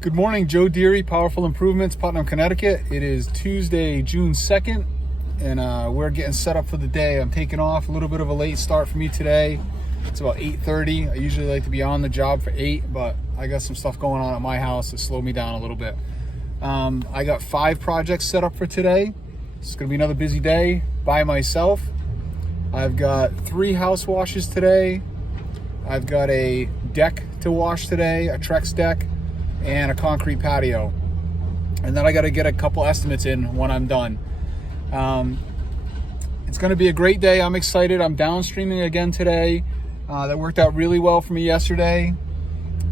Good morning, Joe Deary, Powerful Improvements, Putnam, Connecticut. It is Tuesday, June 2nd, and we're getting set up for the day. I'm taking off. A little bit of a late start for me today. It's about 8:30. I usually like to be on the job for 8, but I got some stuff going on at my house that slowed me down a little bit. I got 5 projects set up for today. It's going to be another busy day by myself. I've got 3 house washes today. I've got a deck to wash today, a Trex deck, and a concrete patio. And then I got to get a couple estimates in when I'm done. It's going to be a great day. I'm excited. I'm downstreaming again today. That worked out really well for me yesterday.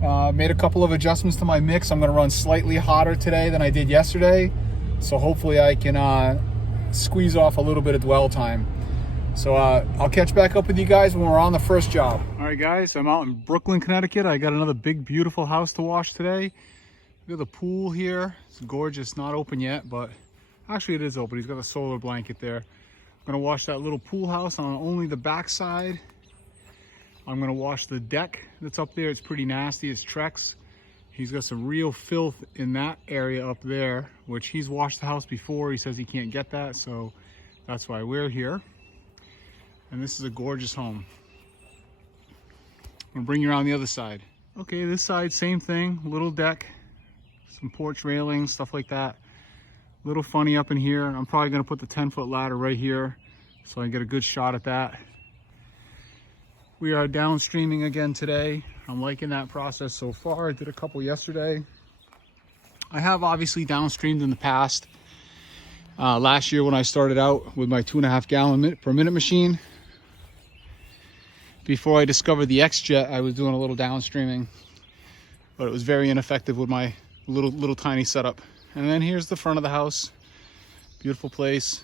Made a couple of adjustments to my mix. I'm going to run slightly hotter today than I did yesterday. So hopefully I can squeeze off a little bit of dwell time. So I'll catch back up with you guys when we're on the first job. All right, guys, I'm out in Brooklyn, Connecticut. I got another big, beautiful house to wash today. Look at the pool here. It's gorgeous, not open yet, but actually it is open. He's got a solar blanket there. I'm gonna wash that little pool house on only the back side. I'm gonna wash the deck that's up there. It's pretty nasty, it's Trex. He's got some real filth in that area up there, which he's washed the house before. He says he can't get that, so that's why we're here. And this is a gorgeous home. I'm gonna bring you around the other side. Okay, this side, same thing, little deck, some porch railings, stuff like that. A little funny up in here. I'm probably gonna put the 10-foot ladder right here so I can get a good shot at that. We are downstreaming again today. I'm liking that process so far. I did a couple yesterday. I have obviously downstreamed in the past. Last year when I started out with my 2.5 gallon per minute machine, before I discovered the X-Jet, I was doing a little downstreaming, but it was very ineffective with my little tiny setup. And then here's the front of the house. Beautiful place.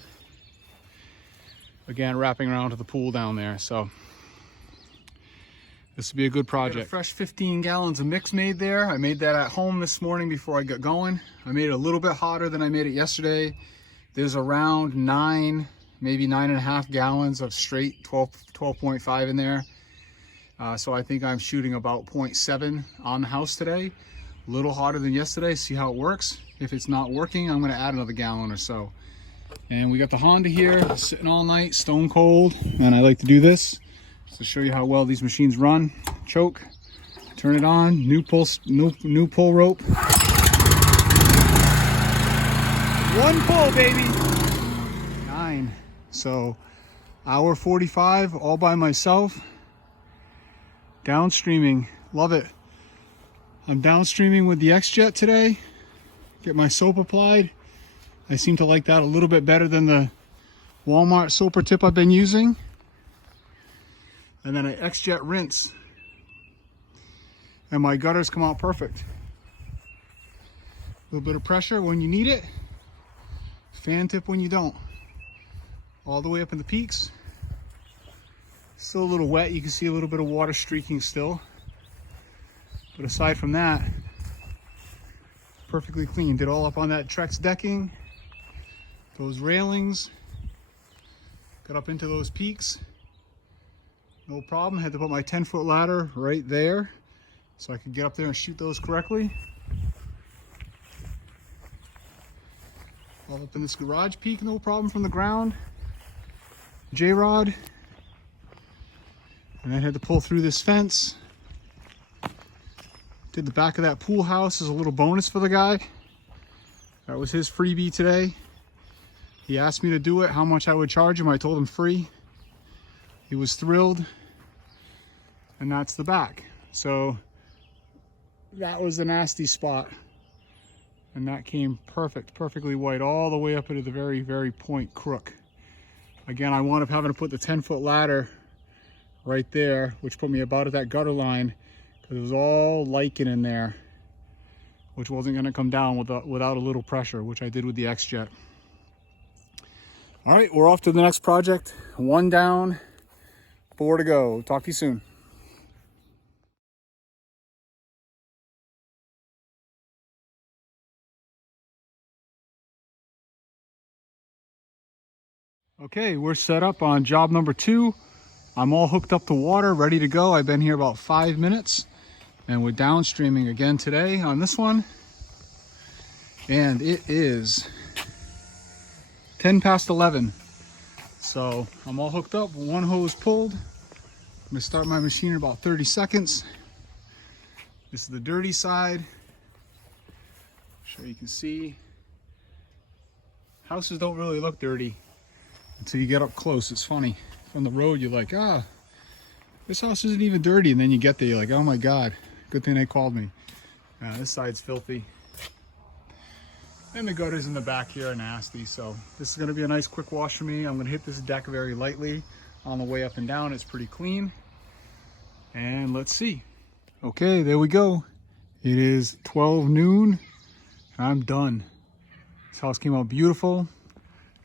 Again, wrapping around to the pool down there. So this will be a good project. Got a fresh 15 gallons of mix made there. I made that at home this morning before I got going. I made it a little bit hotter than I made it yesterday. There's around 9, maybe 9.5 gallons of straight 12.5 in there. So I think I'm shooting about 0.7 on the house today. A little hotter than yesterday, see how it works. If it's not working, I'm gonna add another gallon or so. And we got the Honda here, sitting all night, stone cold. And I like to do this just to show you how well these machines run. Choke, turn it on, new pull rope. One pull, baby. 9. So hour 45 all by myself. Downstreaming, love it. I'm downstreaming with the X-Jet today. Get my soap applied. I seem to like that a little bit better than the Walmart soaper tip I've been using. And then an X-Jet rinse. And my gutters come out perfect. A little bit of pressure when you need it. Fan tip when you don't. All the way up in the peaks. Still a little wet. You can see a little bit of water streaking still. But aside from that, perfectly clean. Did all up on that Trex decking. Those railings. Got up into those peaks. No problem. Had to put my 10-foot ladder right there so I could get up there and shoot those correctly. All up in this garage peak, no problem from the ground. J-rod. And then had to pull through this fence. Did the back of that pool house as a little bonus for the guy. That was his freebie today. He asked me to do it, how much I would charge him. I told him free. He was thrilled. And that's the back. So that was the nasty spot. And that came perfect, perfectly white, all the way up into the very, very point crook. Again, I wound up having to put the 10-foot ladder right there, which put me about at that gutter line, because it was all lichen in there, which wasn't going to come down without a little pressure, which I did with the X-Jet. All right, we're off to the next project. 1 down, 4 to go. Talk to you soon. Okay, we're set up on job number 2. I'm all hooked up to water, ready to go. I've been here about 5 minutes, and we're downstreaming again today on this one. and it is 10 past 11. So I'm all hooked up, one hose pulled. I'm gonna start my machine in about 30 seconds. This is the dirty side. Sure you can see. Houses don't really look dirty until you get up close. It's funny. From the road, you're like, ah, this house isn't even dirty. And then you get there, you're like, oh my God, good thing they called me. This side's filthy. And the gutters in the back here are nasty. So this is gonna be a nice quick wash for me. I'm gonna hit this deck very lightly on the way up and down. It's pretty clean. And let's see. Okay, there we go. It is 12 noon. I'm done. This house came out beautiful.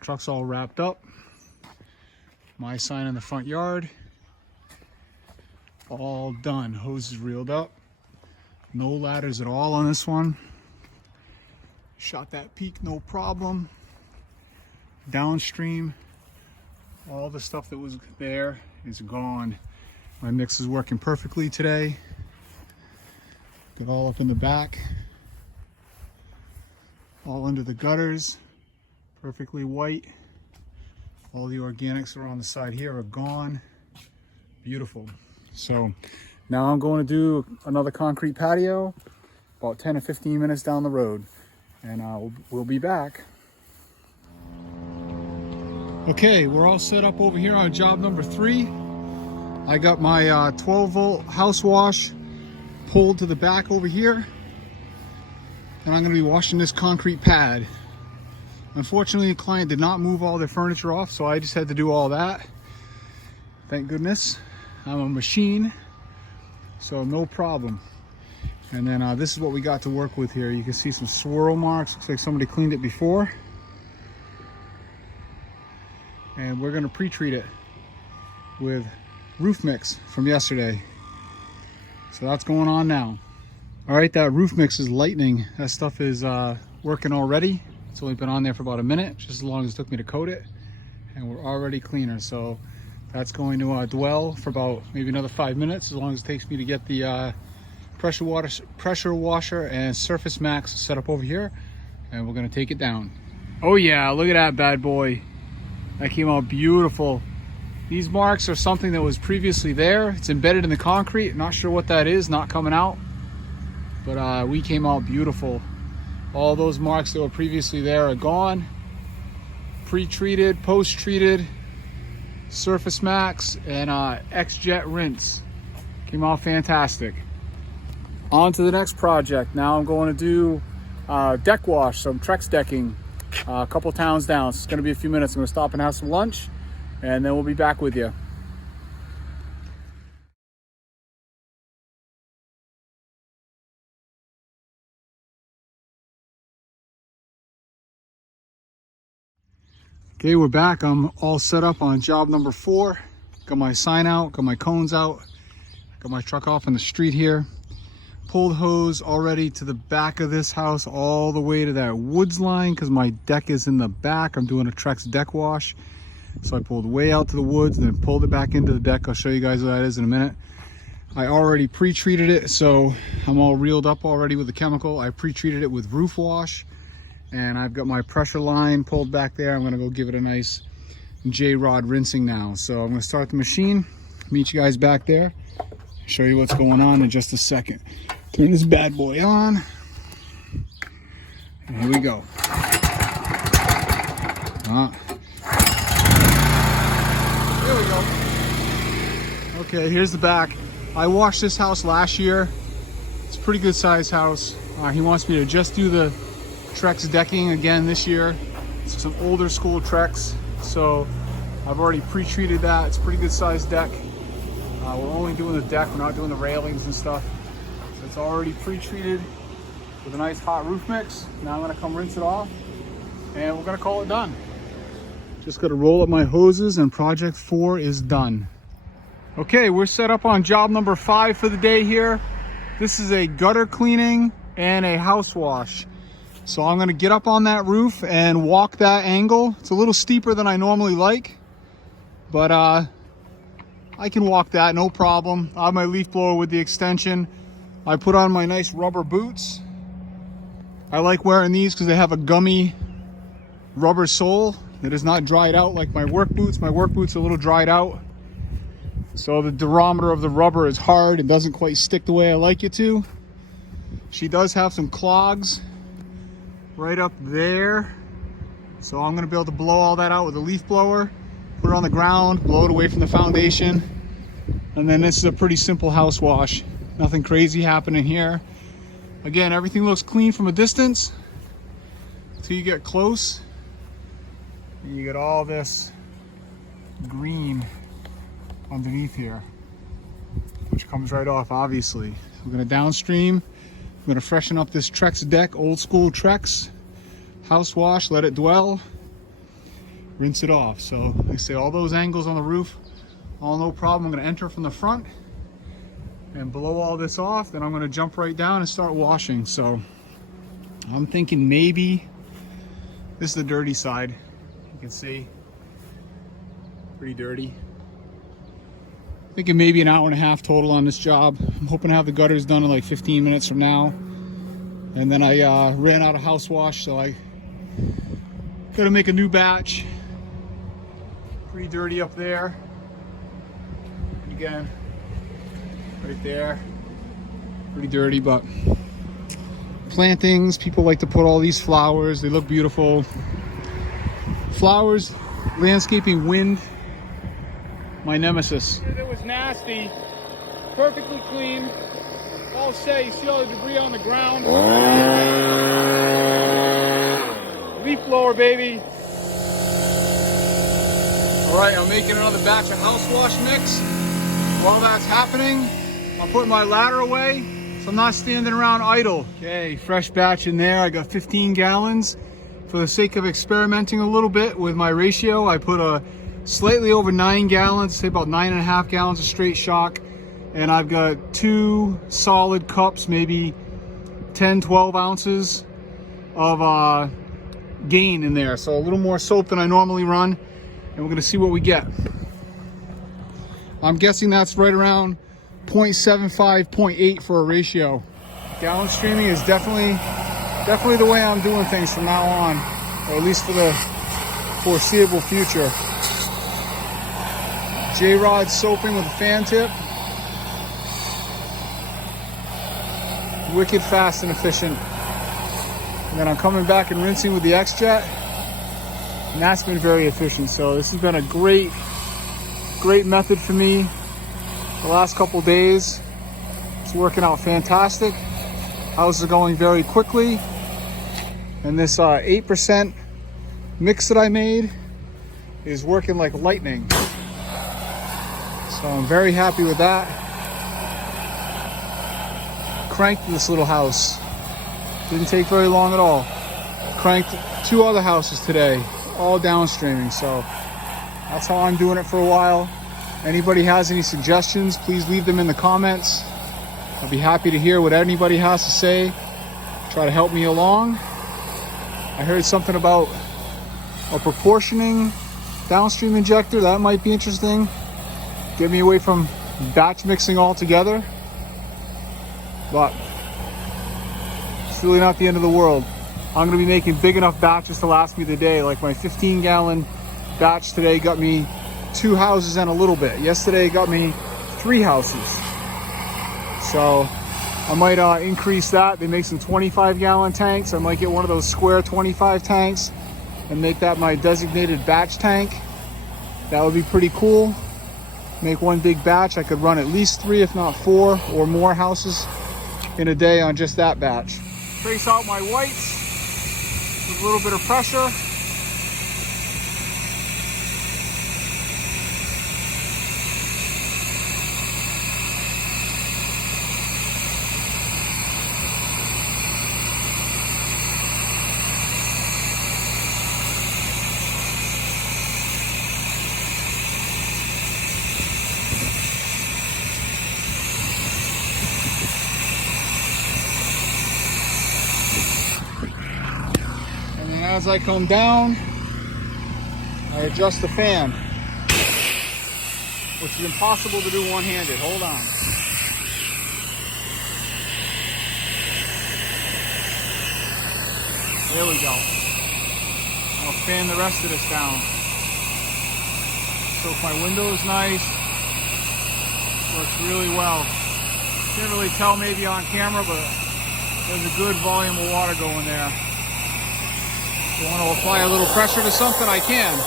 Truck's all wrapped up. My sign in the front yard. All done. Hose is reeled up. No ladders at all on this one. Shot that peak, no problem. Downstream, all the stuff that was there is gone. My mix is working perfectly today. Got all up in the back. All under the gutters, perfectly white. All the organics that are on the side here are gone. Beautiful. So now I'm going to do another concrete patio about 10 or 15 minutes down the road, and we'll be back. Okay, we're all set up over here on job number 3. I got my 12 volt house wash pulled to the back over here, and I'm going to be washing this concrete pad. Unfortunately, the client did not move all their furniture off, so I just had to do all that. Thank goodness. I'm a machine, so no problem. And then this is what we got to work with here. You can see some swirl marks. Looks like somebody cleaned it before. And we're going to pre-treat it with roof mix from yesterday. So that's going on now. All right, that roof mix is lightning. That stuff is working already. It's only been on there for about a minute, just as long as it took me to coat it. And we're already cleaner. So that's going to dwell for about maybe another 5 minutes, as long as it takes me to get the pressure washer and Surface Max set up over here. And we're gonna take it down. Oh yeah, look at that bad boy. That came out beautiful. These marks are something that was previously there. It's embedded in the concrete. Not sure what that is, not coming out. But we came out beautiful. All those marks that were previously there are gone. Pre-treated, post-treated, Surface Max, and X-Jet rinse. Came out fantastic. On to the next project. Now I'm going to do deck wash, some Trex decking, a couple towns down. So it's going to be a few minutes. I'm going to stop and have some lunch, and then we'll be back with you. Okay, we're back. I'm all set up on job number 4. Got my sign out, got my cones out, got my truck off in the street here. Pulled hose already to the back of this house, all the way to that woods line, because my deck is in the back. I'm doing a Trex deck wash. So I pulled way out to the woods and then pulled it back into the deck. I'll show you guys what that is in a minute. I already pre-treated it, so I'm all reeled up already with the chemical. I pre-treated it with roof wash, and I've got my pressure line pulled back there. I'm gonna go give it a nice J-rod rinsing now. So I'm gonna start the machine, meet you guys back there, show you what's going on in just a second. Turn this bad boy on. And here we go. There we go. Okay, here's the back. I washed this house last year. It's a pretty good sized house. He wants me to just do the Trex decking again this year. It's some older school Trex, so I've already pre-treated that. It's a pretty good sized deck. We're only doing the deck, we're not doing the railings and stuff. So it's already pre-treated with a nice hot roof mix. Now I'm gonna come rinse it off and we're gonna call it done. Just gotta roll up my hoses and project 4 is done. Okay, we're set up on job number 5 for the day here. This is a gutter cleaning and a house wash. So I'm gonna get up on that roof and walk that angle. It's a little steeper than I normally like, but I can walk that, no problem. I have my leaf blower with the extension. I put on my nice rubber boots I like wearing these because they have a gummy rubber sole that is not dried out like my work boots. My work boots are a little dried out, so the durometer of the rubber is hard and doesn't quite stick the way I like it to. She does have some clogs right up there, so I'm gonna be able to blow all that out with a leaf blower, put it on the ground, blow it away from the foundation, and then this is a pretty simple house wash. Nothing crazy happening here. Again, everything looks clean from a distance until you get close and you get all this green underneath here, which comes right off, obviously. So we're gonna downstream. I'm gonna freshen up this Trex deck, old school Trex house wash, let it dwell, rinse it off. So like I say, all those angles on the roof, all no problem. I'm gonna enter from the front and blow all this off, then I'm gonna jump right down and start washing. So I'm thinking maybe this is the dirty side. You can see, pretty dirty. Thinking maybe an hour and a half total on this job. I'm hoping to have the gutters done in like 15 minutes from now. And then I ran out of house wash, so I gotta make a new batch. Pretty dirty up there. And again, right there, pretty dirty, but plantings, people like to put all these flowers. They look beautiful. Flowers, landscaping, wind, my nemesis. It was nasty, perfectly clean, all set. You see all the debris on the ground. Leaf blower, baby. All right, I'm making another batch of house wash mix. While that's happening, I'm putting my ladder away, so I'm not standing around idle. Okay, fresh batch in there. I got 15 gallons. For the sake of experimenting a little bit with my ratio, I put a slightly over 9 gallons, say about 9.5 gallons of straight shock. And I've got 2 solid cups, maybe 10, 12 ounces of gain in there. So a little more soap than I normally run. And we're gonna see what we get. I'm guessing that's right around 0.75, 0.8 for a ratio. Downstreaming is definitely the way I'm doing things from now on, or at least for the foreseeable future. J-Rod soaping with a fan tip. Wicked fast and efficient. And then I'm coming back and rinsing with the X-Jet, and that's been very efficient. So this has been a great method for me the last couple days. It's working out fantastic. Houses are going very quickly. And this 8% mix that I made is working like lightning. So I'm very happy with that. Cranked this little house. Didn't take very long at all. Cranked 2 other houses today, all downstreaming. So that's how I'm doing it for a while. Anybody has any suggestions, please leave them in the comments. I'll be happy to hear what anybody has to say. Try to help me along. I heard something about a proportioning downstream injector. That might be interesting. Get me away from batch mixing altogether. But it's really not the end of the world. I'm gonna be making big enough batches to last me the day. Like my 15-gallon batch today got me 2 houses and a little bit. Yesterday it got me 3 houses. So I might increase that. They make some 25-gallon tanks. I might get one of those square 25 tanks and make that my designated batch tank. That would be pretty cool. Make one big batch. I could run at least 3, if not 4 or more houses in a day on just that batch. Trace out my whites with a little bit of pressure. As I come down, I adjust the fan, which is impossible to do one-handed. Hold on. There we go. I'll fan the rest of this down. So if my window is nice, works really well. Can't really tell maybe on camera, but there's a good volume of water going there. If you want to apply a little pressure to something, I can.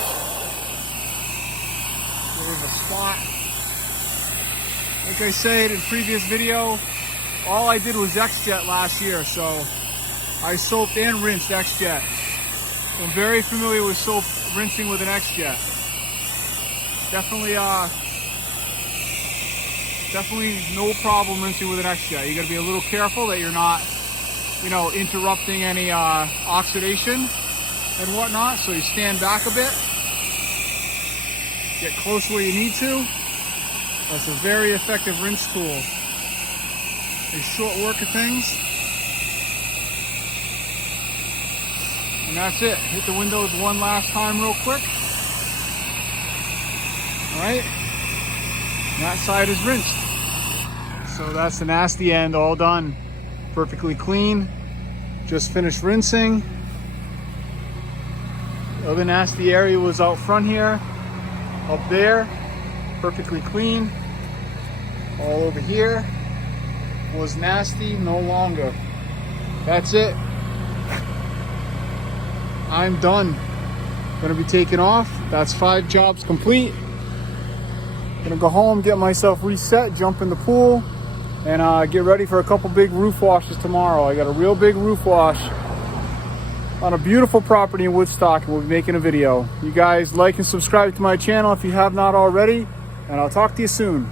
There's a spot. Like I said in previous video, all I did was X-Jet last year, so I soaped and rinsed X-Jet. So I'm very familiar with soap rinsing with an X-Jet. Definitely no problem rinsing with an X-Jet. You got to be a little careful that you're not, interrupting any oxidation and whatnot. So you stand back a bit, get close where you need to. That's a very effective rinse tool. A short work of things. And that's it. Hit the windows one last time real quick. All right. And that side is rinsed. So that's the nasty end all done. Perfectly clean. Just finished rinsing. The other nasty area was out front here. Up there. Perfectly clean. All over here was nasty, no longer. That's it. I'm done. Gonna be taking off. That's 5 jobs complete. Gonna go home, get myself reset, jump in the pool, and get ready for a couple big roof washes tomorrow. I got a real big roof wash on a beautiful property in Woodstock, and we'll be making a video. You guys like and subscribe to my channel if you have not already, and I'll talk to you soon.